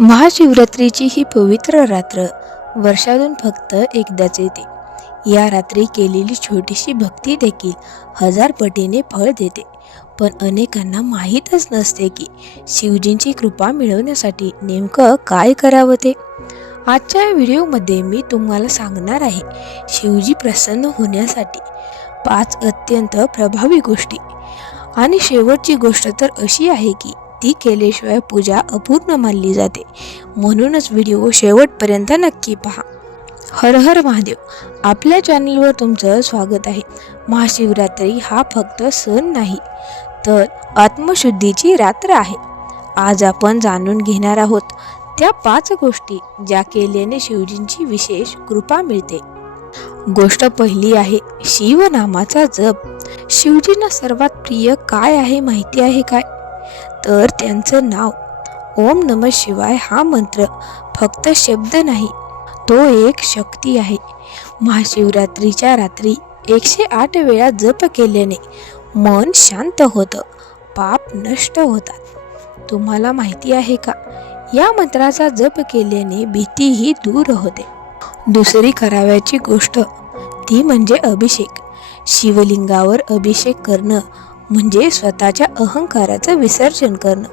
महाशिवरात्रीची ही पवित्र रात्र वर्षातून फक्त एकदाच येते. या रात्री केलेली छोटीशी भक्ती देखील 1000 पटीने फळ देते. पण अनेकांना माहीतच नसते की शिवजींची कृपा मिळवण्यासाठी नेमकं काय करावं ते. आजच्या या व्हिडिओमध्ये मी तुम्हाला सांगणार आहे शिवजी प्रसन्न होण्यासाठी 5 अत्यंत प्रभावी गोष्टी. आणि शेवटची गोष्ट तर अशी आहे की ती केल्याशिवाय पूजा अपूर्ण मानली जाते. म्हणूनच व्हिडिओ शेवटपर्यंत नक्की पहा. हर हर महादेव. आपल्या चॅनलवर तुमचं स्वागत आहे. महाशिवरात्री हा फक्त सण नाही तर आत्मशुद्धीची रात्र आहे. आज आपण जाणून घेणार आहोत त्या 5 गोष्टी ज्या केल्याने शिवजींची विशेष कृपा मिळते. गोष्ट पहिली आहे शिवनामाचा जप. शिवजींना सर्वात प्रिय काय आहे माहिती आहे काय? तर त्यांचं नाव. ओम नमः शिवाय हा मंत्र फक्त शब्द नाही, तो एक शक्ती आहे. महाशिवरात्रीच्या रात्री 108 वेळा जप केल्याने मन शांत होतं, पाप नष्ट होतात. तुम्हाला माहिती आहे का, या मंत्राचा जप केल्याने भीतीही दूर होते. दुसरी करावयाची गोष्ट ती म्हणजे अभिषेक. शिवलिंगावर अभिषेक करणं म्हणजे स्वतःच्या अहंकाराचं विसर्जन करणं.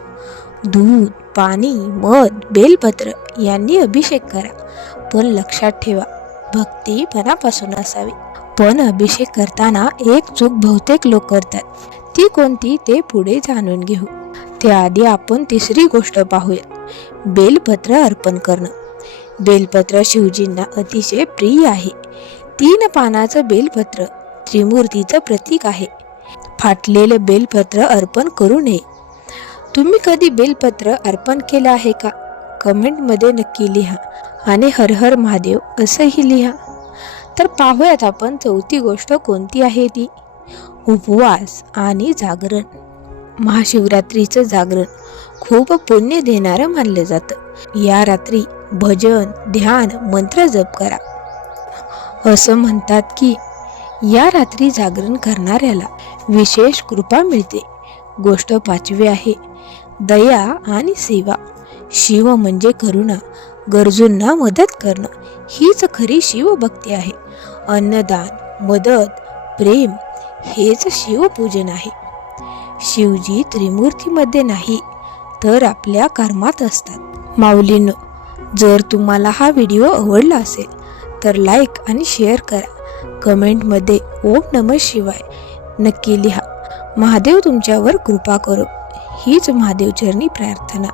दूध, पाणी, मध, बेलपत्र यांनी अभिषेक करा. पण लक्षात ठेवा, भक्ती मनापासून असावी. पण अभिषेक करताना एक चूक बहुतेक लोक करतात. ती कोणती ते पुढे जाणून घेऊ. त्याआधी आपण तिसरी गोष्ट पाहूया, बेलपत्र अर्पण करणं. बेलपत्र शिवजींना अतिशय प्रिय आहे. 3 पानाचं बेलपत्र त्रिमूर्तीचं प्रतीक आहे. फाटलेलं बेलपत्र अर्पण करू नये. तुम्ही कधी बेलपत्र अर्पण केलं आहे का? कमेंटमध्ये नक्की लिहा आणि हर हर महादेव असंही लिहा. तर पाहूयात आपण चौथी गोष्ट कोणती आहे ती, उपवास आणि जागरण. महाशिवरात्रीचं जागरण खूप पुण्य देणारं मानलं जातं. या रात्री भजन, ध्यान, मंत्र जप करा. असं म्हणतात की या रात्री जागरण करणाऱ्याला विशेष कृपा मिळते. गोष्ट 5वी आहे दया आणि सेवा. शिव म्हणजे करुणा, गरजूंना मदत करणं हीच खरी शिवभक्ती आहे. अन्नदान, मदत, प्रेम हेच शिवपूजन आहे. शिवजी त्रिमूर्तीमध्ये नाही तर आपल्या कर्मात असतात. माऊलींनो, जर तुम्हाला हा व्हिडिओ आवडला असेल तर लाईक आणि शेअर करा. कमेंटमध्ये ओम नमः शिवाय नक्की लिहा. महादेव तुमच्यावर कृपा करो हीच महादेवचरणी प्रार्थना.